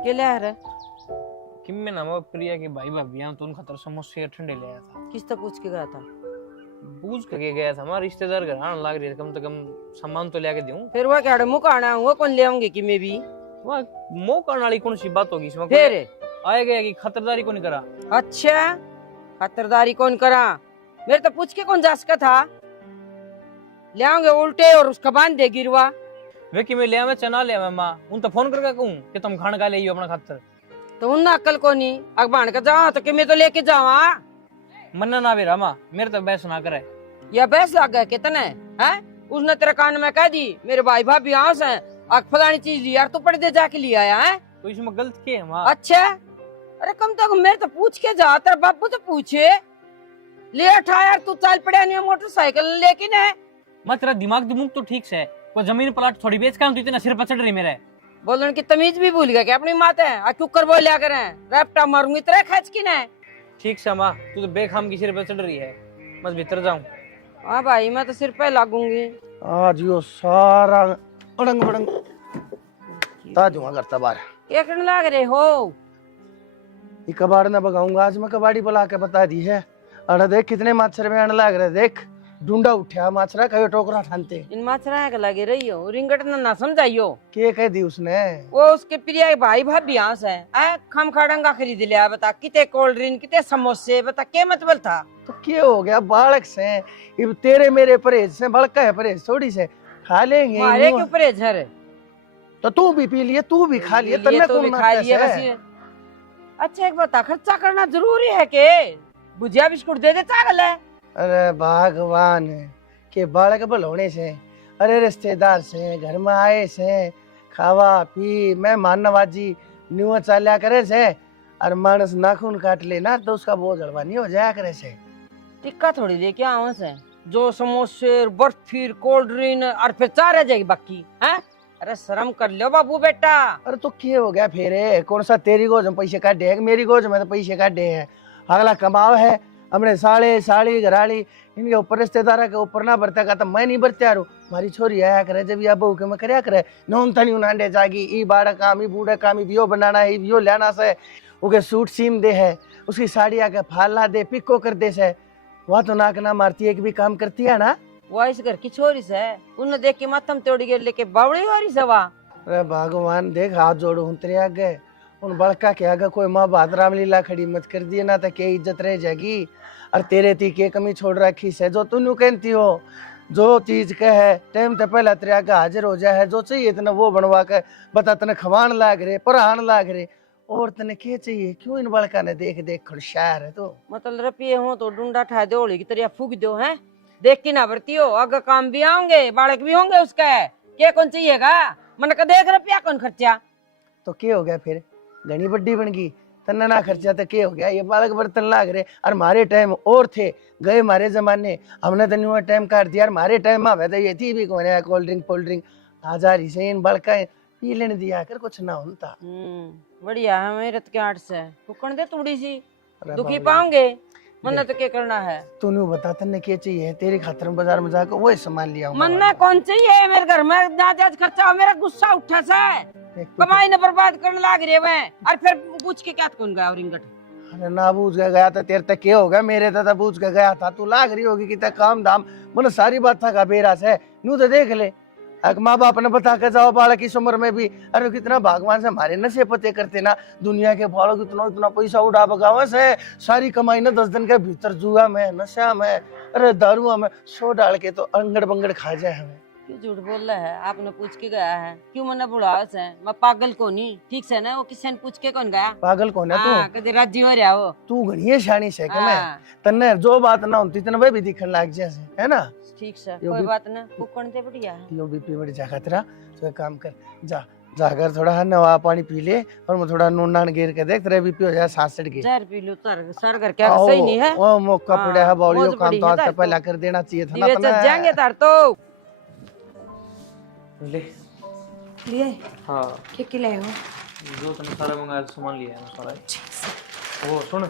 के ले रे? कि मैं ना वो प्रिया के भाई भाभी हैं तो उन खतर समोसे ठंडे ले आया था। किस तक पूछ के गया था? पूछ के गया था, हमारा रिश्तेदार घर आने लग रही है, कम से कम सामान तो लेके दूं। फिर वो क्या मुँह काना वो कौन ले आऊंगी कि मैं भी? वह मोह करने वाली कौन सी बात होगी इसमें? फिर आए गया कि खतरदारी को नहीं करा। अच्छा, खतरदारी कौन करा? मेरे तो पूछ के कौन जा सका था? ले आऊंगे उल्टे और उसका बांध दे गिरवा। वे कि मैं ले आवे चना ले आवे मां, उन तो फोन करके कहूं कि तुम खान का ले अपना खातर। तो उन अक्ल को नहीं अगबान का जावा तो कि मैं तो लेके जावा। मन्ना ना भी रामा, मेरे तो बहस ना करे। या बहस लग गया कितने हैं? उसने तेरे कान में कह दी मेरे भाई भाभी यहाँ से फलानी चीज ली यार, तू पर्दे जाके ले आया है? तो इसमें गलत क्या है मां? अच्छा, अरे कम तो मेरे तो पूछ के जा, तेरा बापू तो पूछे। ले उठा यार, तू चल पड़े नहीं मोटरसाइकिल लेकिन है। मैं तेरा दिमाग तो ठीक से है, कोई जमीन प्लाट थोड़ी बेच का तू इतना सिर पर चढ़ रही मेरे। बोलने की तमीज भी भूल गया कि अपनी मात है आ कुकर बोल लिया करें, रैप्टा मारूंगी तेरे खच की ना। ठीक से मां, तू तो बेखाम की सिर पर चढ़ रही है, बस भीतर जाऊं। हाँ भाई, मैं तो सिर पे लागूंगी आज यो सारा अड़ंग बड़ंग ताजुआ करता बार। क्या करने लग रहे हो? ये कबाड़ ना बगाऊंगा आज, मैं कबाड़ी बुला के बता दी है। अरे देख कितने माछर में आने लग रहे, देख ढूंढा उठा माछरा कहीं टोकरा ठानते। इन माछरा के लगे रही हो, रिंगट ना समझाइयो। के कह दी उसने? वो उसके प्रिया भाई भाभी यहाँ से खम खड़ंगा खरीद लिया, बता कितने कोल्ड ड्रिंक कितने समोसे, बता क्या मतलब था? तो क्या हो गया, बालक से ये तेरे मेरे परहेज से बड़का है, परहेज थोड़ी से खा लेंगे। मारे क्यों परहेज है? तो तू भी पी लिए, तू भी खा लिए, तू भी खा लिए बस। अच्छा एक बता, खर्चा करना जरूरी है के? भुजिया बिस्कुट दे दे चावल है। अरे भगवान के बालक बलौने से, अरे रिश्तेदार से घर में आए से खावा पी मेहमान नवाजी न्यू चाल्या करे से, और मानस नाखून काट लेना तो उसका बोझ हलवा नहीं हो जाया करे से। टिक्का थोड़ी लेके आवा से, जो समोसे बर्फी कोल्ड ड्रिंक और फिर चार रह जाएगी बाकी है। अरे शर्म कर लो बाबू बेटा। अरे तो क्या हो गया फिर? कौन सा तेरी गोज में पैसे काटे है, मेरी गोज में तो पैसे काटे हैं। अगला कमाओ है, हमने साले साड़ी घराड़ी इनके ऊपर रिश्तेदार के ऊपर ना बरता का, तो मैं नहीं बरते यारू। हमारी छोरी आया करे जब या बहू के मैं करया करे नौन तनी उनांडे जागी ई बाड़ा काम ई बूढ़े काम ई बियो बनाना है बियो लेना से, उके सूट सीम दे है, उसकी साड़िया के फाला दे पिको कर दे से। वह तो नाक ना मारती है कि भी काम करती है ना। वो इस घर की छोरी से उन्हें देख के मातम तोड़ी गए लेके बावड़ी वारी सवा। अरे भगवान देख हाथ जोड़ो हूं तेरे आगे, उन बड़का के आगे कोई माँ बात रामलीला खड़ी मत कर दिए ना तो क्या इज्जत रह जाएगी। और तेरे थी के कमी छोड़ रखी से जो तू कहती हो, जो चीज कहे टाइम तो पहले तेरे आगे हाजिर हो जाए, जो चाहिए इतना वो बनवा के बता, तने खवान लाग रहे पढ़ान लाग रहे, और तने क्या चाहिए? क्यों इन बड़का ने देख देख खुशार है तो मतलब रपिए हो तो डूंडा ठा दो की तरह फूक दो है, देख की ना भरती हो। अगर काम भी आएंगे बालक भी होंगे उसका, क्या कौन चाहिएगा? मन का देख रुपया कौन खर्चा? तो क्या हो गया फिर? घनी बड्डी बन गई, तन्ना ना खर्चा तो क्या हो गया? ये बालक बर्तन लाग रहे, और हमारे टाइम और थे गए हमारे जमाने, हमने तो न्यू टाइम काट दिया। हमारे टाइम में तो ये थी भी कौन है कोल्ड ड्रिंक हजार ही से इन बड़का पी लेने दिया कर, कुछ ना होता। बढ़िया है, मेरे के आठ से फुकन दे थोड़ी सी दुखी पाओगे, मन्ना तो क्या करना है? तूने बता तन्ने क्या चाहिए? तेरे खातर में बाजार में जाकर वही सामान लिया। मन्ना कौन चाहिए मेरे घर में? नाजायज खर्चा हो, मेरा गुस्सा उठा से कमाई ने बर्बाद करने लग रहे हैं, और फिर पूछ के क्या कौन गया रिंगट? अरे ना बूझ के गया था, तेरे तक क्या होगा? मेरे तो बूझ के गया था, तू लाग रही होगी कि काम धाम मन सारी बात था का बेरा से नू तो देख ले। माँ बाप ने बता के जाओ बालक इस उम्र में भी, अरे कितना भगवान से हमारे नशे पते करते ना, दुनिया के बालक इतना इतना पैसा उड़ा बगावा से, सारी कमाई ना 10 दिन के भीतर जुआ में नशा में अरे दारुआ में सो डाल के तो अंगड़ बंगड़ खा जाए हमें। क्यों झूठ बोल रहा है? आपने पूछ के गया है? क्यों मना बुढ़ा से? मैं पागल को नहीं, ठीक से ना? वो किसी ने पूछ के कौन गया? पागल कौन है तू? कदे राजी हो रहा हो तू घनी शानी से कि मैं तन्ने जो बात ना होती तने वे भी दिखने लग जैसे है ना। ठीक से कोई बात ना, कुकण ते बढ़िया है। यो बीपी बढ़ जाएगा तेरा, तो एक काम कर जा जाकर थोड़ा नवा पानी पी ले, और मैं थोड़ा नून नान गिर के देख तेरे बीपी हो जाए सांस चढ़ गई। जहर पी लो तर सर कर क्या सही नहीं है। ओ मौका पड़ा है बावलियो काम तो आज से पहले कर देना चाहिए था ना। ये चल जाएंगे तार तो ले लिए। हाँ क्या लाए हो? जो तुमने सारा मंगाया सामान लिया है सारा। वो सुन,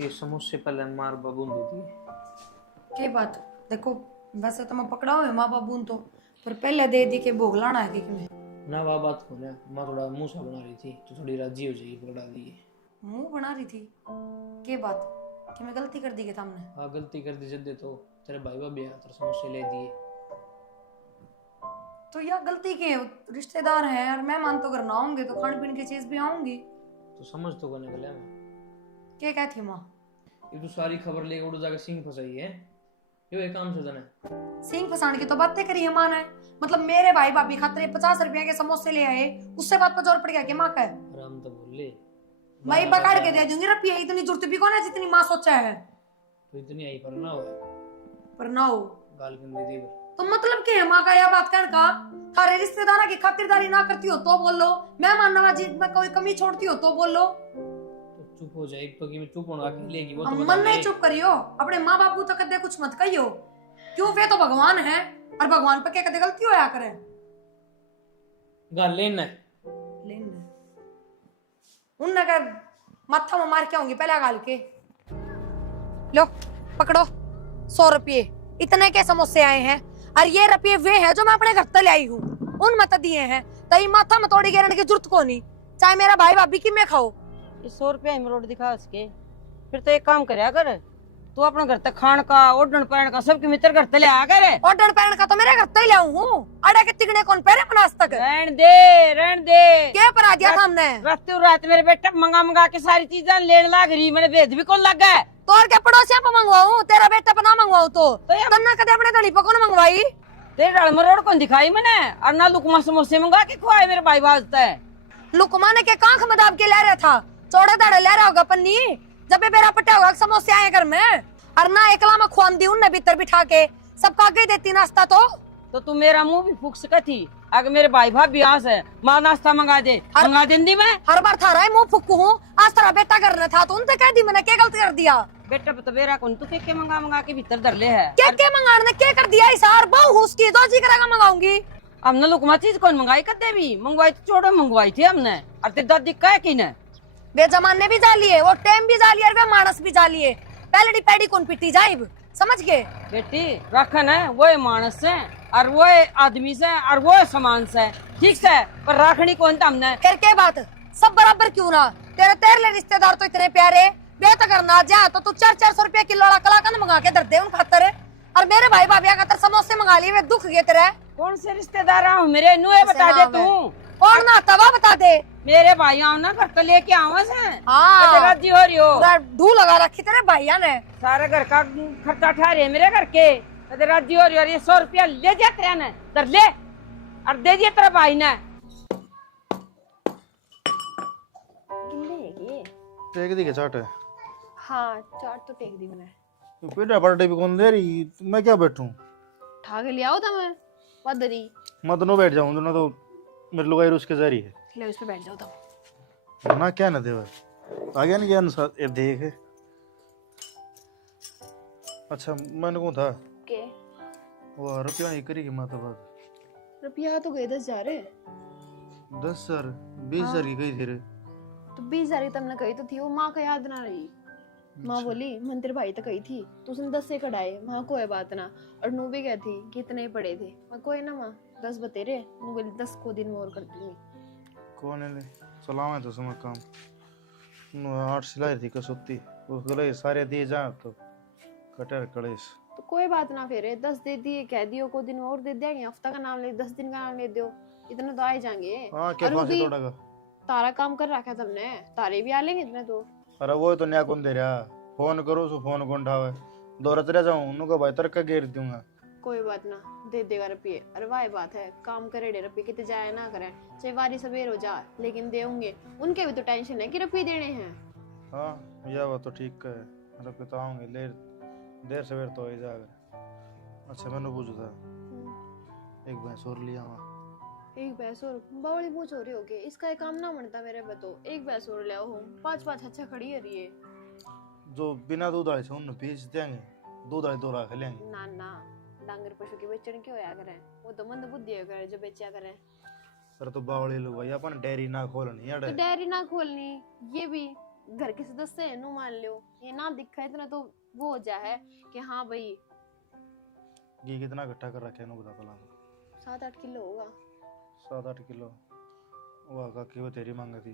ये समोसे पहले मार बाबू दे दिए। क्या बात? देखो वैसे तो मैं पकड़ा हुआ है माँ बाबू तो, पर पहले दे दी के भोग लाना है कि ना वह बात को ना माँ थोड़ा मुंह सा बना रही थी तो थोड़ी राजी हो जाएगी पकड़ा दिए। मुंह बना रही थी के बात कि मैं गलती कर दी के सामने। हाँ गलती कर दी जद्दे तो तेरे भाई भाभी आया तेरे समोसे ले दिए। तो यार गलती के रिश्तेदार हैं और मेहमान तो घर ना होंगे तो खाने पीने की चीज भी आऊंगी। तो समझ तो करने गले मैं क्या कहती माँ? ये तो सारी खबर लेके उड़ जाके सिंह फंसाई है यो एक काम से जाने। सिंह फसाने की तो बातें करी है माँ ने। मतलब मेरे भाई भाभी खातिर 50 रुपया के समोसे ले आए, उससे बात पर जोर पड़ गया कि माँ का है। आराम तो बोल ले। मैं पकड़ के दे दूंगी रुपये, इतनी जरूरत भी कौन है जितनी माँ सोचा है। तो इतनी आई पर ना हो पर ना हो गाल के दे दी तो मतलब क्या है माँ का यह बात कहने का? थारे रिश्तेदारा की खातिरदारी ना करती हो तो बोल लो, मेहमान नवाजी में कोई कमी छोड़ती हो तो बोल लो। तो चुप हो जाए तो कि मैं चुप होने का लेगी वो तो हम बता मन नहीं दे। चुप करियो, अपने माँ बापू तो कदे कुछ मत कहियो। क्यों वे तो भगवान है और भगवान पे क्या कदे गलती होया करे। गाल लेना लेन उनने का माथा में मार के आऊंगी पहले गाल के। लो पकड़ो 100 रुपये, इतने के समोसे आए हैं और ये रुपये वे हैं जो मैं अपने घर तक ले आई हूँ, उन मत दिए हैं। तई माथा में तोड़ी गिरने की जरूरत को नहीं, चाहे मेरा भाई भाभी की मैं खाओ। ये 100 रुपया में रोड दिखा उसके। फिर तो एक काम करे कर, तू अपने घर तक खान का ओढ़न पहन का सबके मित्र घर तक ले आ कर। ऑर्डर पहन का तो मेरे घर तक ले आऊं हूँ, अड़ा के तिगड़े कौन पहने अपना आज तक। रहन दे क्या पर आ दिया था हमने? रात मेरे बेटा मंगा के सारी चीजें लेने लग रही, मैंने भेद भी कौन लगा है। तो और क्या पड़ोसिया पे मंगवाऊं, तेरा बेटा पे ना मंगवाऊं तो यार- तन्ना कदे अपने धनी पे कौन मंगवाई? तेरे डल मरोड़ कौन दिखाई मैंने, और ना लुकमा समोसे मंगा के खुआए मेरे भाई वास्ते है। लुकमा ने के कांख में दाब के ले रहा था, चौड़े दाड़े ले रहा होगा पन्नी, जब ये मेरा पट्टा होगा समोसे आए घर में। और ना एकला में खुआम दी उनने भीतर बिठा के सबका आगे देती नाश्ता। तो तू मेरा मुंह भी फूक सका थी, अगर मेरे भाई भाभी यहाँ से माँ नाश्ता मंगा देंदी मैं। हर बार थारा मुंह फुक्कू हूँ, आज तारा बेटा करना था तो उनसे कह दी मैंने, क्या गलती कर दिया? बेटा तो मेरा कौन, तू के मंगा के भीतर धर ले है। क्या मंगाने क्या कर दिया इस हार बहु उसकी तो जी करेगा मंगाऊंगी। हमने लुकमा चीज कौन मंगाई कदे भी, मंगवाई तो चोड़ो मंगवाई थी हमने। और तेरी दादी कह की ने वे जमाने भी जा लिए, वो टाइम भी जा लिया, वे मानस भी जा लिए। पहले पैडी कौन पिटी जाइब, समझ गए? बेटी रखन है वो मानस से और वो आदमी से और वो समान से, ठीक से, पर राखनी कौन था हमने। फिर क्या बात, सब बराबर क्यों ना? तेरे रिश्तेदार तो इतने प्यारे, बेहतर करना जा तो तू 400 रुपया किलो कलाकंद मंगा के दर दे उन खातर। और मेरे भाई भाभी खातर समोसे मंगा लिए, वे दुख गए तेरे। कौन से रिश्तेदार आओ मेरे नुए बता दे तू। और ना तवा बता दे। मेरे भाई आओ ना घर तो लेके आवा से। हाँ राजी हो रही हो, पूरा ढू लगा रखी तेरे भैया ने। सारे घर का खर्चा ठहरे मेरे घर के, राजी हो रही हो। ये 100 रुपया ले जा तेरा ने, दर ले और दे दिया तेरा भाई ने। टेक दी के चाट है। हाँ चाट तो टेक दी मैंने। तू पेड़ा पलटे भी कौन दे रही, मैं क्या बैठूं? उठा के ले आओ था मैं पदरी। मत नो बैठ जाऊं ना तो मेरे लुगाई रुस के जा रही है ले उस पे बैठ जाओ तुम। ना। क्या ना देवा आ गया ना ज्ञान साथ ये देख। अच्छा मैंने कौन था के वो रुपया ही करी की माता बात। रुपया तो गए 10,000 है। 10,000 20,000 की गई थी रे। तो 20,000 की तुमने कही तो थी, वो माँ का याद ना रही। माँ बोली मन तेरे भाई तो कही थी तो उसने 10 से कढ़ाए। माँ कोई बात ना, और नू भी कहती कि इतने ही पड़े थे। मैं कोई ना माँ 10 बतेरे, नू बोली 10 को दिन में और कर दूंगी। कौन है ले सलाम है तो समझ काम 8 सिलाई थी कसुत्ती उस गले सारे दिए जा तो कटर कड़ेस। तो कोई बात ना, फिर 10 दे दिए, कह दियो को दिन में और दे देंगे। हफ्ता का नाम ले, 10 दिन का नाम ले दो, इतने तो आए जाएंगे। हां क्या और वो फांसी भी तोड़ा का तारा काम कर रखा है तुमने, तारे भी आ लेंगे इतने तो। अरे वो तो न्या कौन दे रहा, फोन करो सो फोन कौन उठावे दौड़त रह जाऊं उनको भाई तरक्का घेर दूंगा। कोई बात ना, दे देगा रुपये। अरे वाह बात है, काम करे डे रुपये कितने जाए ना करे, चाहे वारी सवेर हो जा, लेकिन देंगे। उनके भी तो टेंशन है कि रुपये देने हैं। हाँ यह बात तो ठीक है, रुपये तो आऊंगे ले देर सवेर तो हो ही जाएगा। अच्छा मैंने पूछा था एक भैंस और लिया वहाँ। एक भैंस और बावली पूछ हो रही होगी, इसका एक काम ना बनता मेरे पे तो। एक भैंस और ले आओ, 5-5 अच्छा खड़ी है रही है। जो बिना दूध आए थे उन्हें बेच देंगे, दूध आए दो रख लेंगे। ना ना, डांगर पशु के बेचने क्यों आया करें, वो तो मंद बुद्धि है करे जो बेचा करें। सर तो बावली लोग भाई अपन डेयरी ना खोलनी है। तो डेयरी ना खोलनी, ये भी घर के सदस्य है, नो मान लो। ये ना दिखा इतना तो वो हो जा है कि हाँ भाई। घी कितना इकट्ठा कर रखे है बता पला 7-8 किलो होगा। 7-8 किलो। वाह काकी वो तेरी मांग थी।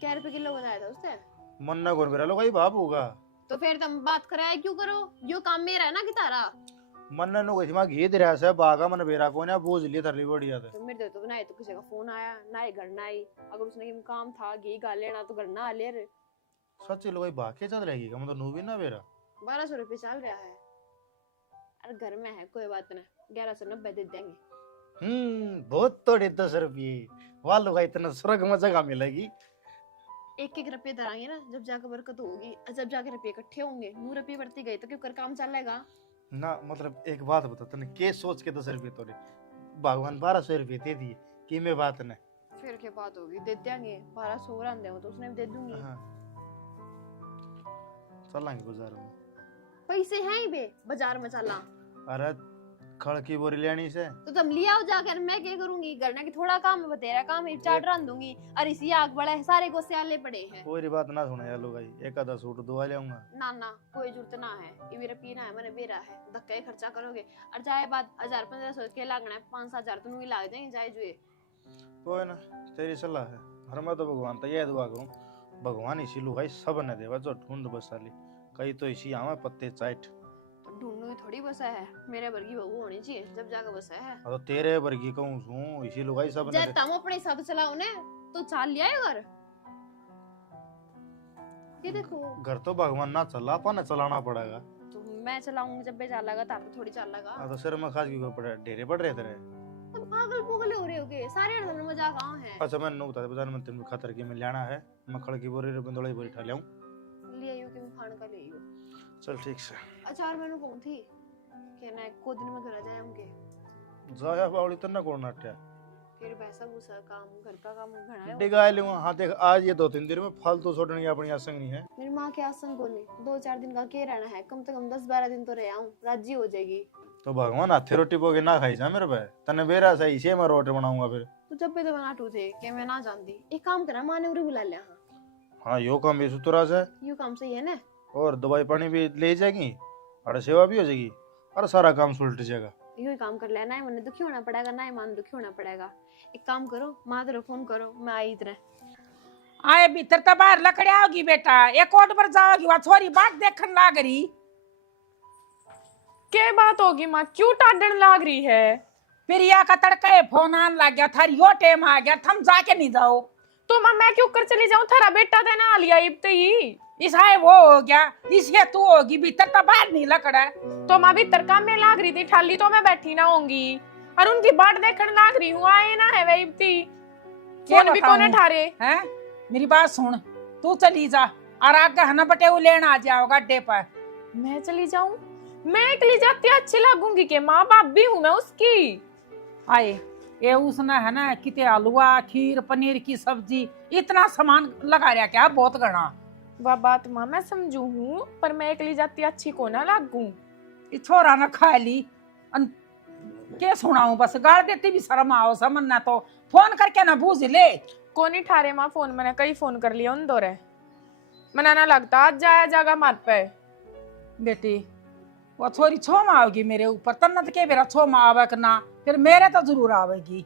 क्या रुपए किलो बताया था उसने? मन ना गोर मेरा लो भाई बाप होगा। तो फिर तुम बात कराया क्यों करो? यो काम मेरा है ना कि तारा? मन ना नो गई मां घी दे रहा से बागा मन बेरा को ना बोझ लिए थरली बढ़िया थे। तो मेरे तो बनाए तो किसी का फोन आया ना ही घर ना आई। अगर उसने कहीं काम था घी गा लेना तो घर ना आ ले रे। सच्ची लो भाई बाके चल रहेगी का मतलब नो भी ना बेरा। 1200 रुपये चल रहा है। अरे घर में है कोई बात नहीं, 1190 दे देंगे। बहुत थोड़े 10 रुपये वालों का इतना स्वर्ग में जगह मिलेगी। एक एक रुपये धराएंगे ना, जब जाकर बरकत होगी और जब जाकर रुपये इकट्ठे होंगे। 9 रुपये बढ़ती गई तो क्यों कर काम चलेगा ना। मतलब एक बात बता तूने के सोच के 10 रुपये तोड़े भगवान 1200 रुपये दे दिए कि मैं बात न फिर क्या बात होगी, दे देंगे 1200 और आंदे हो तो उसने भी दे दूंगी। हाँ चलेंगे बाजार में। पैसे हैं ही बे बाजार में चलना। अरे खड़ की बोरी लेनी से तो तुम ले आओ जाकर, मैं क्या करूंगी? करना की थोड़ा काम है, तेरा काम है चाट रन दूंगी। और इसी आग बड़ा है, सारे को सियाले पड़े हैं। कोई बात ना सुने यार भाई, एक आधा सूट दुआ ले आऊंगा। ना ना कोई जरूरत ना है, ये मेरा पीना है, मैंने बेरा है। धक्का ही खर्चा करोगे और जाए बाद 1000-1500 के लागना है, 5-7 हजार तो नहीं लाग जाएंगे जाए जुए। कोई ना तेरी सलाह है। हर मैं तो भगवान तो यह दुआ करूं भगवान इसी लुगाई सब न देवा जो ढूंढ बसाली। कई तो इसी आवे पत्ते चाट तो ढूंढूंगी थोड़ी बसा है, मेरे वर्गी बहू होनी चाहिए जब जाकर बसा है। तो तेरे वर्गी कहूं सू इसी लुगाई सब न जब दे। तुम अपने साथ चलाओ ने तो चाल लिया है घर। ये देखो घर तो भगवान ना चला अपन चलाना पड़ेगा। तो मैं चलाऊंगी जब भी चाल लगा तार थोड़ी चाल लगा। तो सिर में खास क्यों पड़े ढेरे पड़ रहे तेरे। तुम पागल पुगल हो रहे होगे, सारे घर में मजाक कहां है? अच्छा मैं नो बता बाजार में तेरे खातर की मैं लेना है। मैं खड़ की बोरी बंदोड़ी बोरी ठा लाऊं। ले आयो कि मैं खाने का ले आयो। चल ठीक से अचार मैंने कौन थी कि ना को दिन में घर आ जाए होंगे। जाया बावली तो ना कोण नाट्या फिर पैसा भूसा काम घर का काम घना है। डिगा लूंगा। हाँ देख आज ये 2-3 दिन में फालतू छोड़ने की अपनी आसंग नहीं है। मेरी माँ के आसन को नहीं 2-4 दिन का के रहना है, कम से कम 10-12 दिन तो रह आऊं, राजी हो जाएगी। तो भगवान हाथे रोटी पोगे ना खाई जा मेरे पे तने बेरा सही से मैं रोटी बनाऊंगा फिर। तो जब भी तो बना टू थे कि मैं ना जानती। एक काम करा माँ ने उरे बुला लिया। हाँ यो काम भी सुतरा से यू काम सही है ना। और दवाई पानी भी ले जाएगी और सेवा भी हो जाएगी और सारा काम सुलट जाएगा। यू ही काम कर लेना है, मैंने दुखी होना पड़ेगा ना, मान दुखी होना पड़ेगा। एक काम करो माँ तेरे फोन करो, मैं आई इधर। आए भीतर तो बाहर लकड़िया होगी बेटा, एक ओट पर जाओगी वहां छोरी बाट देखन लाग रही। क्या बात होगी माँ, क्यों टाडन लाग रही है? प्रिया का तड़का फोन आन लग गया था, यो टेम आ गया, थम जाके नहीं जाओ। तो माँ मैं क्यों कर चली जाऊं? थारा बेटा था ना लिया इब्ते ही। इसहाय वो हो गया, इसके तू होगी, भीतर तो बाहर नहीं लकड़ा। तो माँ भीतर काम में लाग रही थी, ठाली तो मैं बैठी ना होंगी और उनकी बाट देखने लाग रही हूँ। आए ना है वे इब्ती फोन भी कोने ठारे हैं। मेरी बात सुन, तू चली जा और आगे हना बटे वो लेना आ जाओगा अड्डे पर। मैं चली जाऊं? मैं अकेली जाती अच्छी लगूंगी के? माँ बाप भी हूँ मैं उसकी। आए ये उसने है ना किते हलवा खीर पनीर की सब्जी इतना सामान लगा रहा क्या, बहुत घना। वह बात माँ मैं समझू हूँ, पर मैं अकेली जाती अच्छी को ना लागू। छोरा न खा ली के सुनाऊं, बस गाड़ देती भी शर्म आओ समझना। तो फोन करके ना बूझ ले। कोनी ठारे माँ फोन, मैंने कई फोन कर लिया उन दौरे। मना ना लगता आज जाया जागा मार पे। बेटी वो छोरी छोमा आओगी मेरे ऊपर, तन्नत के मेरा छोमा आवे ना, फिर मेरे तो जरूर आवेगी।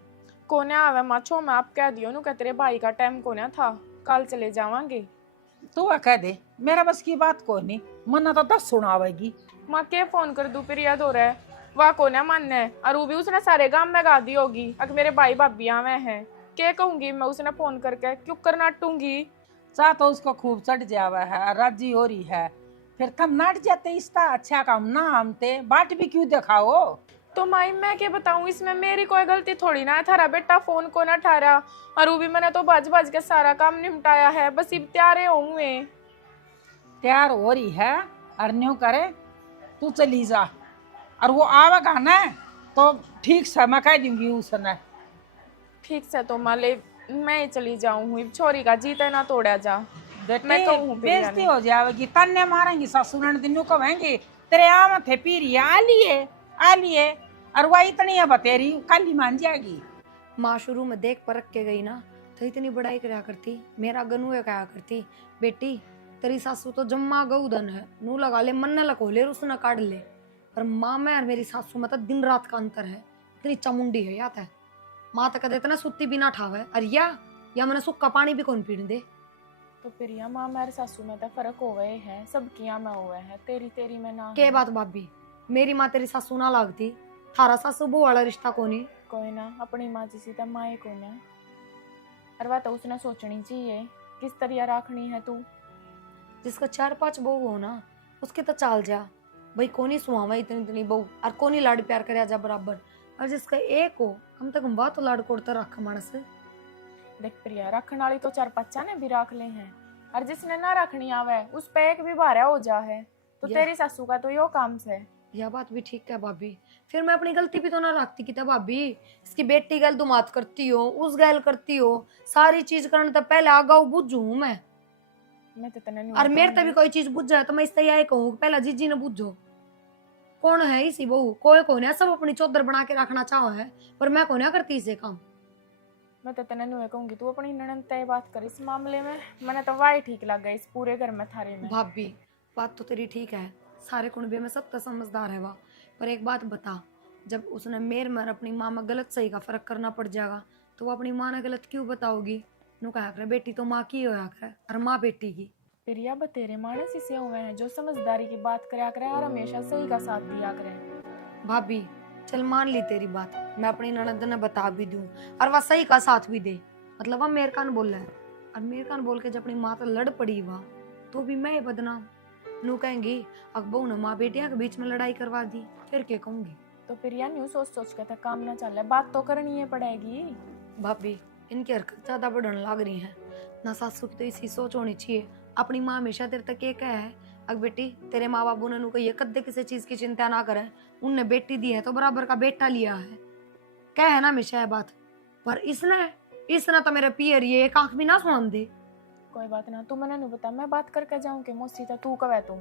कोने आवे माँ छो, मैं आप कह दियो नु कि तेरे भाई का टाइम कोने था, कल चले जावांगे। तू कह दे, मेरा बस की बात कोई नहीं, मन्ना तो 10 सुनावेगी। माँ के फोन कर दू फिर याद हो रहा है वह कोने मानने, और वो भी उसने सारे गांव में गा दी होगी अगर मेरे भाई भाभी आवे हैं। क्या कहूंगी मैं उसने फोन करके, क्यों करना टूंगी? चाह तो उसको खूब चढ़ जावा है, राजी हो रही है, फिर कम नाट जाते इसका अच्छा काम ना हमते बाट भी क्यों दिखाओ। तो माई मैं क्या बताऊं, इसमें मेरी कोई गलती थोड़ी ना है। थारा बेटा फोन को ना ठारा और वो भी मैंने तो भज भज के सारा काम निपटाया है, बस अब तैयार होंगे। तैयार हो रही है और न्यू करे तू चली जा, और वो आवेगा ना तो ठीक से मैं कह दूंगी उसने। ठीक से तो माले मैं चली जाऊं, छोरी का जीते ना तोड़ा जा। मैं कहूं बेइज्जती हो जाएगी, तन्ने मारेंगी ससुर दिनों कहेंगे तेरे आम थे पीरी आ लिए और वह इतनी है बतेरी काली मान जाएगी। माँ शुरू में देख परख के गई ना तो इतनी बड़ाई करा करती, मेरा गनुए कहा करती बेटी तेरी सासू तो जम्मा गौधन है, नू लगा ले मन न लकोले उसने काट ले। पर माँ में और मेरी सासू में तो दिन रात का अंतर है, इतनी चामुंडी है याद है। माँ तक इतना सुत्ती भी ना ठावे अरे या मैंने सुक्का पानी भी कौन पीने दे। तो प्रिया माँ मेरे सासू में तो फर्क हो गए है, सब किया में हुए है, तेरी तेरी में ना। के बात भाभी, मेरी माँ तेरी सासू ना लगती, थारा सासू बहू वाला रिश्ता कोनी। कोई ना, अपनी माँ जिसी तो माँ को ना। और बात तो उसने सोचनी चाहिए किस तरह रखनी है तू। जिसका 4-5 बहू हो ना उसके तो चाल जा भाई, कोनी सुहावा इतनी इतनी बहू और कोनी लाड प्यार करे जा बराबर। और जिसका एक हो कम से कम बात तो लाड कोड़ता रख मानस। देख प्रिया, रखने वाली तो 4-5 ने भी रख ले हैं, और जिसने ना रखनी आवे उस पे एक भी भारा हो जा है। तो तेरी सासू का तो यो काम से। यह बात भी ठीक है भाभी, फिर मैं अपनी गलती भी तो ना रखती कि भाभी इसकी बेटी गल दुमात करती हो, उस गैल करती हो, सारी चीज करने तो पहले आगाऊ बुझू मैं तो तने नहीं। और मेरे तभी कोई चीज बुझ जाए तो मैं इससे यही कहूँ पहला जीजी ने बुझो। कौन है इसी बहू, कोई कौन है, सब अपनी चौधर बना के रखना चाहो है, पर मैं कौन है करती इसे काम। मैं तो तने नहीं कहूंगी, तू अपनी ननद तय बात कर इस मामले में। मैंने तो वाही ठीक लग गया इस पूरे घर में थारे में। भाभी बात तो तेरी ठीक है, सारे कुनबे में सब तो समझदार है वह, पर एक बात बता, जब उसने मेर में अपनी माँ में गलत सही का फर्क करना पड़ जाएगा तो वो अपनी माँ ने गलत क्यों बताओगी। नु कहा करे बेटी तो माँ की होया करे और माँ बेटी की। प्रिया बतेरे मानस इसे हुए हैं जो समझदारी की बात करया करे और हमेशा सही का साथ दिया करे। भाभी चल मान ली तेरी बात, मैं अपनी ननद ने बता भी दूं और वह सही का साथ भी दे, मतलब वह मेरे कान बोल रहा है और मेरे कान बोल के जब अपनी माँ तो लड़ पड़ी वह तो भी मैं बदनाम नू कहेंगी अकबू ने माँ बेटिया के बीच में लड़ाई करवा दी, फिर क्या कहूंगी। तो प्रिया न्यू सोच सोच के काम ना चल रहा, बात तो करनी है पड़ेगी। भाभी इनकी हरकत ज्यादा बढ़ने लग रही है ना, सासू की तो इसी सोच होनी चाहिए। अपनी माँ हमेशा तेरे तक ये कहे है अग बेटी तेरे माँ बाबू ने नु कही कद्दे किसी चीज की चिंता ना करे, उनने बेटी दी है तो बराबर का बेटा लिया है, कह है ना हमेशा बात। पर इसने तो मेरे पियर ये एक आंख भी ना सुन दे। कोई बात ना, तू मैंने नहीं बता, मैं बात करके जाऊं के मौसी तो तू कवे तू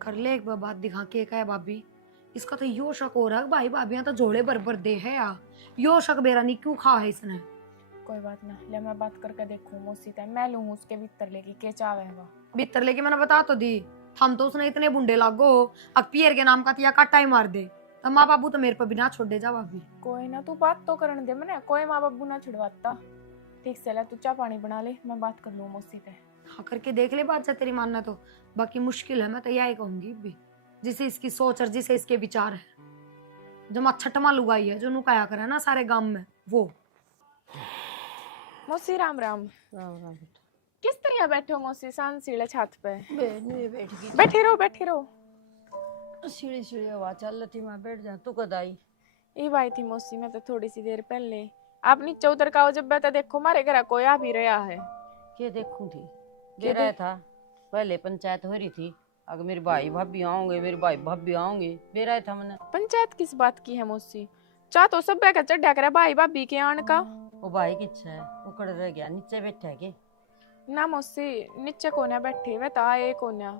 कर ले एक बार बात दिखा के कहे भाभी इसका तो यो शक हो रहा है भाई भाभियां तो जोड़े बरबर दे है या यो शक बेरा नहीं क्यों खा है इसने। कोई बात ना, ले मैं बात करके देखूं मौसी ते, मैं लूं उसके भीतर लेके के चावे है वा भीतर लेके मैंने बता तो दी, हम तो उसने इतने बुंडे लागो अब पियर के नाम का तिया काटा ही मार दे तो माँ बाबू तो मेरे पर भी ना छोड़ दे जा भाभी। कोई ना, तू बात तो करने दे, मैंने कोई माँ बाबू ना छुड़वाता। ठीक से ले, तू चाय पानी बना ले, मैं बात कर लूं मौसी ते। हाँ करके देख ले बात से तेरी मानना तो, बाकी मुश्किल है मैं तो यही कहूंगी भी जिसे इसकी सोच और जिसे इसके विचार है, जो माँ छठमा लुगाई है जो नुकाया करे ना सारे गांव में वो। मौसी राम राम। किस तरह बैठे हो मौसी सान सीढ़े छत पे? बैठी रहो बैठी रहो। सीढ़ी सीढ़ी हवा चल रही, मैं बैठ जा, तू कद आई? ये बाई थी मौसी, मैं तो थोड़ी सी देर पहले आप नीचे उतर का जब बैठा देखो मारे घर कोई आ भी रहा है। क्या देखूं थी, गे रहा था पहले पंचायत हो रही थी, अगर मेरे भाई भाभी आओगे मेरे भाई भाभी आओगे बे रहा था मैंने। पंचायत किस बात की है मौसी? चाह तो सब का चढ़ा करे भाई भाभी के आन का। वो भाई किच्छा है उकड़ रह गया, नीचे बैठा है के? ना मौसी नीचे कोने बैठे वे तो आए कोने,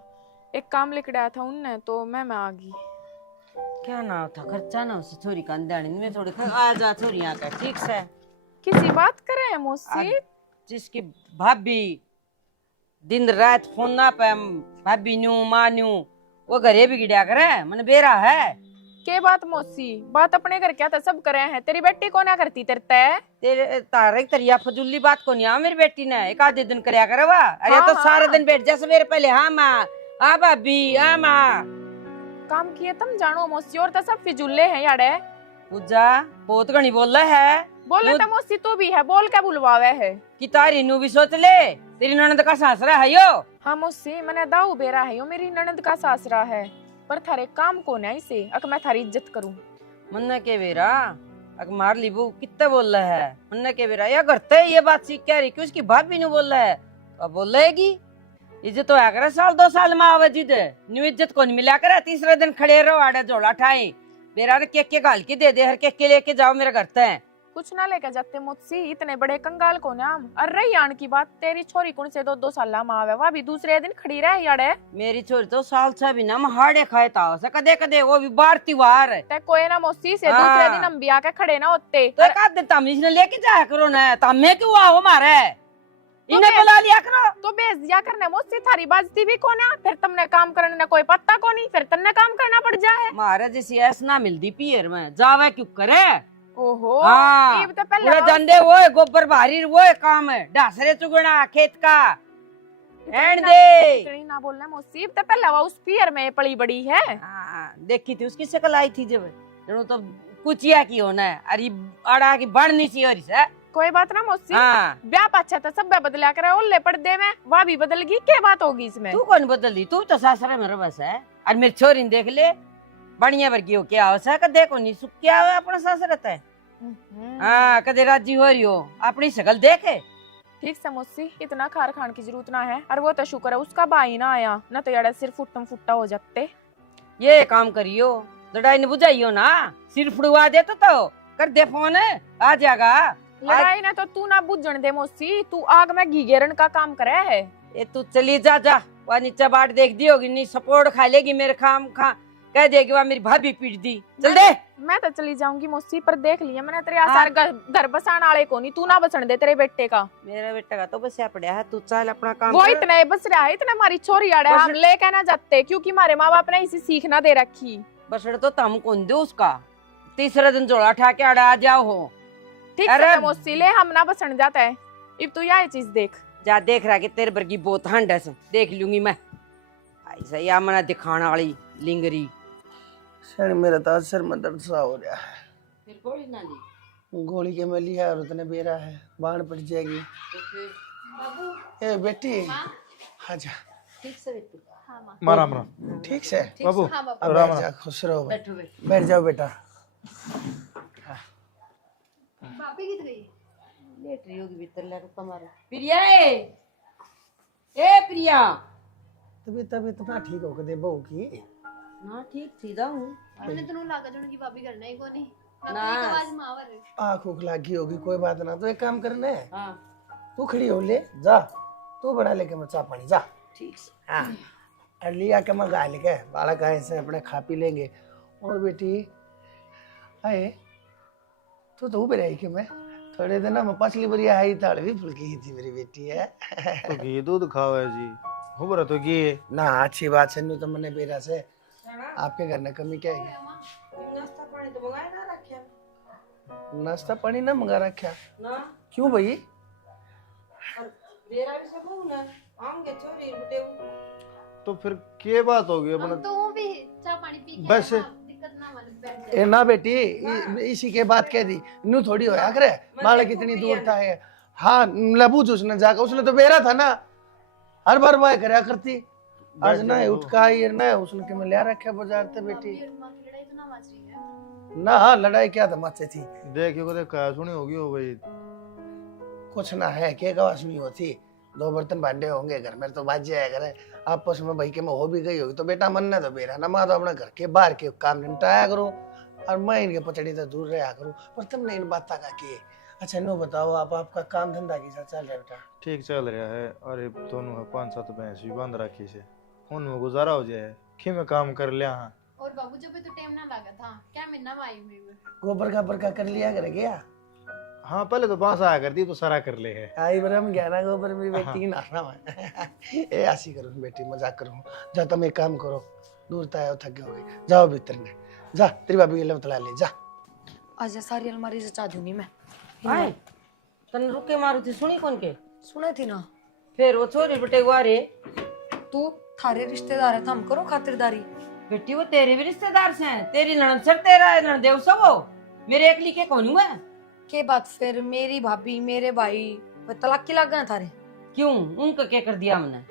एक काम लिखड़ा था उनने तो मैं आ गई। क्या ना था खर्चा ना उसे छोरी का अंदानी में थोड़ी आ जा छोरी यहाँ का ठीक से। किसी बात करे है मौसी? जिसकी भाभी दिन रात फोन ना पे भाभी न्यू माँ न्यू वो घरे भी गिड़ा करे मन बेरा है। के बात मौसी, बात अपने घर क्या था सब करे हैं, तेरी बेटी को ना करती तेरे तारे तरिया फजूली बात को नहीं आ मेरी बेटी ने एक आधे दिन करया करे वा। अरे हाँ, तो हाँ। सारे दिन बैठ जा सवेरे पहले हाँ माँ आ भाभी आ माँ काम किए तुम जानो मौसी, और तो सब फिजूले हैं यारे। पूजा बहुत घनी बोल रहा है, बोले तो मौसी तू भी है, बोल के बुलवावे है कि तारी नू भी सोच ले तेरी ननद का सासरा है यो। हाँ मौसी मैंने दाऊ बेरा है यो मेरी ननद का सासरा है, पर थारे काम को नहीं से अक मैं थारी इज्जत करूं। मन्ना के बेरा अक मार लीबू कितना बोल रहा है, मन्ना के बेरा या करते ये बात सीख क्या रही कि उसकी भाभी ने बोल रहा है अब बोल रहेगी इज्जत तो आया करे साल 2 साल में आवे जिद न्यू इज्जत को नहीं मिला करे, तीसरे दिन खड़े रहो आड़े झोला ठाई बेरा केक के गाल के दे दे हर केक के लेके जाओ मेरे घर ते। कुछ ना लेके जाते मुझसे इतने बड़े कंगाल को नाम। अरे यान की बात तेरी छोरी कौन से 2 साल में आवे वह भी दूसरे दिन खड़ी रहे यारे। मेरी छोरी तो साल छह भी ना हाड़े खाए था उसे कदे कदे वो भी बार त्योहार ते कोई ना मौसी से दूसरे दिन हम भी आके खड़े ना होते तो एक आध दिन तमीज ने लेके जाया करो ना, तमे क्यों आओ मारे इन्हें बुला लिया करो। तो बेच दिया करने मुझसे थारी बाजती भी को ना, फिर तुमने काम करने ना कोई पत्ता को नहीं, फिर तुमने काम करना पड़ जाए। मारे जैसी ऐस ना मिलती पियर में जावे क्यों करे ओहो हाँ, ये तो पहले पूरा धंधे वो है, गोबर भारी वो है काम है, ढासरे चुगना खेत का। And they. इतनी ना बोलना मौसी, तो पहले वो उस पियर में पली बड़ी है। हाँ, देखी थी उसकी शक्ल आई थी जब तो कुचिया की होना है, अरे अड़ा की बढ़नी सी और से। कोई बात ना मौसी, हाँ, ब्याह अच्छा था, सब बदला कर ओले पर्दे में वह भी बदल गई, क्या बात होगी इसमें? तू कौन बदल दी, तू तो सासरा मेरा बस है। और मेरी छोरी ने देख ले, बढ़िया वर्गी हो क्या हो सा, देखो नहीं सुख क्या हो अपना सासरा है। हाँ, कदे राजी हो रही हो, अपनी शक्ल देखे। ठीक से मौसी, इतना खार खान की जरूरत ना है, और वो तो शुक्र है उसका भाई ना आया, ना तो यार सिर फुट्टम फुट्टा हो जाते। ये काम करियो, लड़ाई ने बुझाइयो ना, सिर फुड़वा दे तो कर दे फोन, आ जाएगा। लड़ाई ना तो तू ना बुझन दे मौसी, तू आग में घी गेरन का काम करे है। ये तू चली जा जा, वह नीचे बाट देख दी होगी, नहीं सपोर्ट खा लेगी मेरे खाम खा, कह देगी वह मेरी भाभी पीट दी। चल दे। मैं तो चली जाऊंगी मौसी, पर देख लिया मैंने तेरे आसार घर बसाने वाले को नहीं, तू ना बसन दे तेरे बेटे का। मेरा बेटा का तो बस पड़ा है, तू चल अपना काम वो कर। इतना ही बस रहा है, इतना हमारी छोरी आड़े हम लेके ना जाते, क्योंकि हमारे माँ बाप ने इसे सीखना दे रखी। बसड़ तो तम कौन दे उसका, तीसरा दिन जोड़ा उठा के अड़ा जाओ हो। ठीक अरे है मौसी, ले हम ना बसन जाता है। अब तू यह चीज देख, जा देख रहा कि तेरे बरगी बहुत हंड है, देख लूंगी मैं। ऐसा या मना दिखाना वाली लिंगरी। सर मेरा तो सर में दर्द सा हो रहा है। फिर गोली ना ली, गोली के में लिया और उतने बेरा है, बाढ़ पड़ जाएगी। ए बेटी, हाँ जा। ठीक से बेटू, मारा मारा ठीक से बाबू। अब बैठ जा, खुश रहो। बैठो बैठ जाओ बेटा। भाभी किधर गई? लेट रही होगी भीतर, ले रुका मारो। प्रिया ए प्रिया, तबीयत अपना ठीक हो दे बहू की। हाँ ठीक थी दा हूँ। हमने तो लागा जोन की भाभी करना ही कोनी। ना। अपनी आवाज मावर। आँख उख लागी होगी, कोई बात ना, तो एक काम करना है, हाँ तू खड़ी हो ले जा, तू बड़ा लेके मैं चाह पानी जा। ठीक से। हाँ, और लिया के मैं गाय लेके बालक आए से अपने खा पी लेंगे। और बेटी आए तो भी रही कि मैं थोड़े दिन में पछली बरी आई ताड़ भी फुलकी थी मेरी बेटी है। तो घी दूध खाओ है जी, हुबरा तो घी है ना अच्छी बात है, तो मैंने बेरा से आपके घर में कमी क्या है? नाश्ता पानी तो मंगाया ना रखा नाश्ता पानी ना मंगा रखा? ना, क्यों भाई? बेरा भी सब हो ना, आऊंगे छोरी बेटे। तो फिर क्या बात होगी हम अपना? तो वो भी चाय पानी पी के बस। दिक्कत ना मन बैठ ए ना बेटी, इसी के बात कह दी, नू थोड़ी होया करे, बालक इतनी दूर था है। हाँ लबूज उसने जाकर, उसने तो बेरा था ना, हर बार वह करया करती। आज ना उठ का ये ना उसने के मैं ले रखा बाजार से बेटी। मां की लड़ाई तो ना मच रही है। ना हाँ लड़ाई क्या धमाचे थी, देखियो को देख कहा सुनी होगी हो भाई। कुछ ना है, के गवास नहीं होती, दो बर्तन भांडे होंगे घर में तो बाज जाया करे, आपस में भाई के में हो भी गई होगी तो बेटा मन ना तो बेरा ना, माँ तो अपना घर के बाहर के काम निपटाया करो और मैं इनके पचड़ी से दूर रहा करूँ। पर तुमने इन बात का किए। अच्छा नो बताओ, आप आपका काम धंधा कैसा चल रहा है बेटा? ठीक चल रहा है, अरे दोनों 5-7 भैंस भी बांध रखी से, उनमें गुजारा हो जाए, कि मैं काम कर लिया। हाँ और बाबू जब तो टाइम ना लगा था, क्या महीना में आई हुई? गोबर का बरका कर लिया कर गया? हाँ पहले तो बांस आया करती तो सारा कर ले है। आई ब्रह्म ज्ञाना गोबर मेरी बेटी की नाना है। ए ऐसी करो बेटी, मजाक करूँ। जा तुम एक काम करो, दूर तय थके हो गए, जाओ भीतर में जा, तेरी भाभी के तला ले जा। आज सारी अलमारी से चाह दूंगी मैं। आए तन रुके मारू थी, सुनी कौन के? सुने थी ना, फिर वो छोरी बेटे गुआरे। तू थारे रिश्तेदार है, थम करो खातिरदारी। बेटी वो तेरे भी रिश्तेदार से हैं, तेरी ननद सर तेरा है ननदेव सब हो, मेरे एकली के कौन हुआ? के बात फिर मेरी भाभी मेरे भाई वो तलाक की लग गए थारे? क्यों, उनका क्या कर दिया हमने?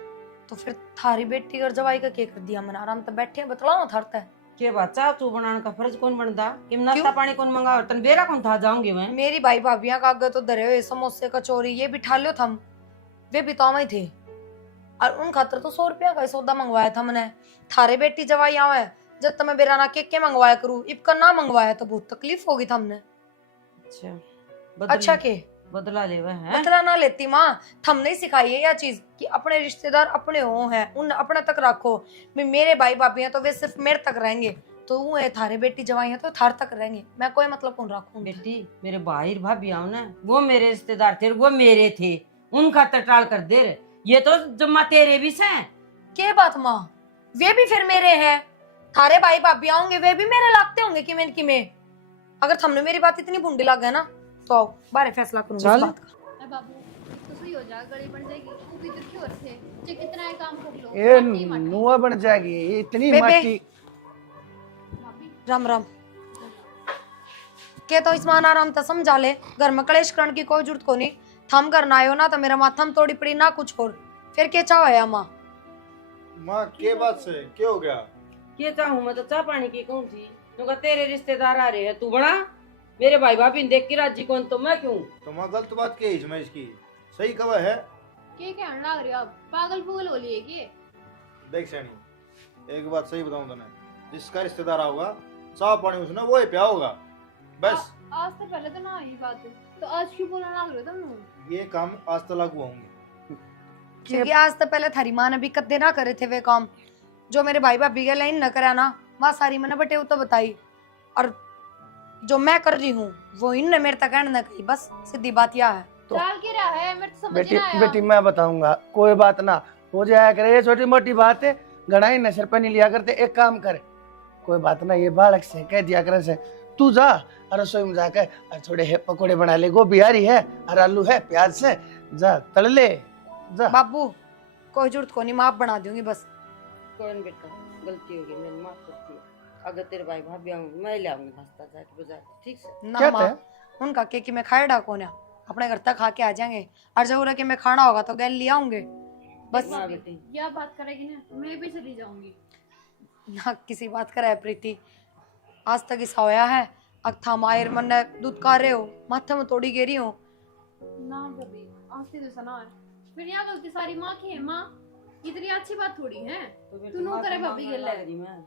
तो फिर थारी बेटी और जवाई का क्या कर दिया मैंने? आराम तो बैठे हैं, बतलाओ थारता है। के बात चाचू बनाने का फर्ज कौन बनता? कि नाश्ता पानी कौन मंगा, तन बेरा कौन था जाऊंगी मैं? मेरी भाई भाभियां का आगे तो धरे हुए समोसे कचौरी ये भी ठा लो थम, वे भी तो थे। और उन खातर तो 100 रुपया का सौदा मंगवाया था मैंने। थारे बेटी जवाई आवे जब तक मैं बेराना के मंगवाया करूँ, इबका ना मंगवाया तो बहुत तकलीफ होगी था हमने। अच्छा अच्छा के बदला ले वह है? बदला ना लेती माँ, थम नहीं सिखाई है यह चीज कि अपने रिश्तेदार अपने हो हैं, उन अपना तक रखो। मेरे भाई भाभी हैं तो वे सिर्फ मेरे तक रहेंगे, तो वो है थारे बेटी जवाई है तो थार तक रहेंगे, मैं कोई मतलब कौन रखूंगी? बेटी मेरे भाई भाभी आओ ना, वो मेरे रिश्तेदार थे, वो मेरे थे, उनका तटाल कर दे रहे। ये तो जम्मा तेरे भी से। के बात माँ, वे भी फिर मेरे हैं। थारे भाई भाभी आऊंगे वे भी मेरे लगते होंगे कि मैं अगर हमने मेरी बात इतनी भूंडी लग गया ना तो आओ बारे फैसला करूंगी इस चल। बात का। अरे बाबू तो सही हो जाएगा, गली बन जाएगी। तू भी तो क्यों थे जे कितना है काम कर लो। ये माटी माटी। नुआ बन जाएगी, ये इतनी बेबे। माटी। भाभी राम राम के तो इसमान आराम तो समझा ले, घर में कलेश करने की कोई जरूरत को नहीं। थम करना आयो ना तो मेरा माथा में तोड़ी पड़ी ना कुछ और, फिर क्या चाह है माँ? माँ के बात से क्या हो गया? ये चाहूँ मैं तो चाह पानी की कहूँ थी, तो तेरे रिश्तेदार आ रहे हैं, तू बड़ा मेरे भाई भाभी ने देख के राजी कौन, तो मैं क्यों? तो माँ गलत बात की इसमें, इसकी सही कवा है। के कहने लग रही हो आप? पागल पुगल हो लिए कि? देख सैनी, एक बात सही बताऊं तने, जिसका रिश्तेदार होगा चाह पानी उसने वो ही पिया होगा बस। आज तो पहले तो ना ये बात, तो आज क्यों बोलने लग रहे हो तुम? ये काम आज तो लागू होंगे। क्योंकि आज तो पहले थारी माँ ने भी कद्दे ना करे थे वे काम जो मेरे भाई भाभी के लाइन न करा ना, वहाँ सारी मैंने बटे तो बताई, और जो मैं कर रही हूँ वो इनने मेरे तक कहने न कही, बस सीधी बात यह है। चाल के रहा है, मेरे तो समझ बेटी ना आया। बेटी मैं बताऊंगा, कोई बात ना हो जाया करे, ये छोटी मोटी बात है, घड़ा ही नशर पे नहीं लिया करते। एक काम करे, कोई बात ना, ये बालक से कह दिया करे से, तू जा और रसोई में जाकर और थोड़े है पकोड़े बना ले, गोभी हरी है और आलू है प्याज से, जा तल ले जा। बाबू कोई जरूरत को नहीं, माफ बना दूंगी बस। कोई नहीं बेटा, गलती होगी, मेरी माफ करती है। अगर तेरे भाई भाभी आऊंगे मैं ले आऊंगी नाश्ता जाके बाजार, ठीक से? ना क्या माँ, थे? उनका के कि मैं खाए डाको ना, अपने घर तक खा के आ जाएंगे, और जब उन्हें कि मैं खाना होगा तो गैल ले आऊंगे बस। हाँ बेटी, यह बात करेगी ना मैं भी चली जाऊंगी। ना किसी बात का है प्रीति, आज तक ऐसा होया है अक्था मायर मन ने दूध का रहे हो, माथे में तोड़ी गेरी हो। ना भाभी आज से तो ना है, फिर यहाँ गलती सारी माँ की है। माँ इतनी अच्छी बात थोड़ी है। तो बेटी तू नो माफ करे मांगने भाभी के लग लिए। रही मैं,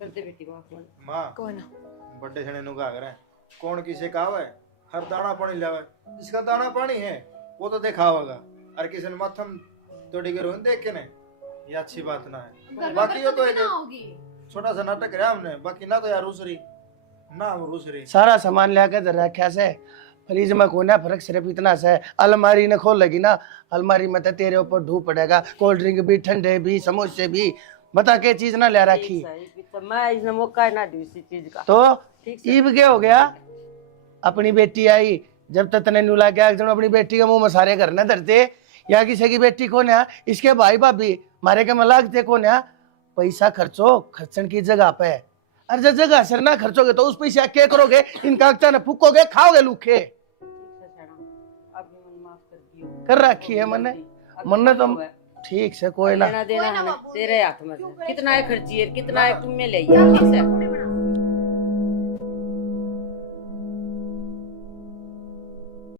करते बेटी माफ मान। माँ कोई ना, बड़े छने नुगा करे, कौन किसे कहा है हर दाना पानी लावे, जिसका दाना पानी है वो तो देखा होगा, और किसी ने माथम तोड़ी के रोन देख के ने, ये अच्छी बात ना है। घर में बाकी वो तो बरकत भी एक ना होगी। छोटा सा नाटक है हमने, बाकी ना तो यार रूसरी ना हम रूसरी। सारा सामान लिया के रखा से, फ्रिज में कोना फर्क सिर्फ इतना से, अलमारी ने खोल लगी ना, अलमारी में तो तेरे ऊपर धूप पड़ेगा, कोल्ड ड्रिंक भी, ठंडे भी, समोसे भी, बता के चीज ना ले रखी। तो मैं इसने मौका ना दी इसी चीज का। तो ठीक से? ईब क्या हो गया, अपनी बेटी आई, जब तक तने नुला के एक जन अपनी बेटी के मुंह में सारे घर न धरते, या किसी की बेटी को ना, इसके भाई भाभी मारे के में लागते को ना, पैसा खर्चो खर्चन की जगह पे, और जब जगह से ना खर्चोगे तो उस पैसा क्या करोगे, इन कागजा न फूकोगे, खाओगे लूखे। कर रखी है मन तो ठीक से, कोई ना लेना देना कोई ना हमें बाबू, तेरे हाथ में क्यों से। परेशान कितना है खर्ची है, कितना है तुम में ले, चल, ठीक है?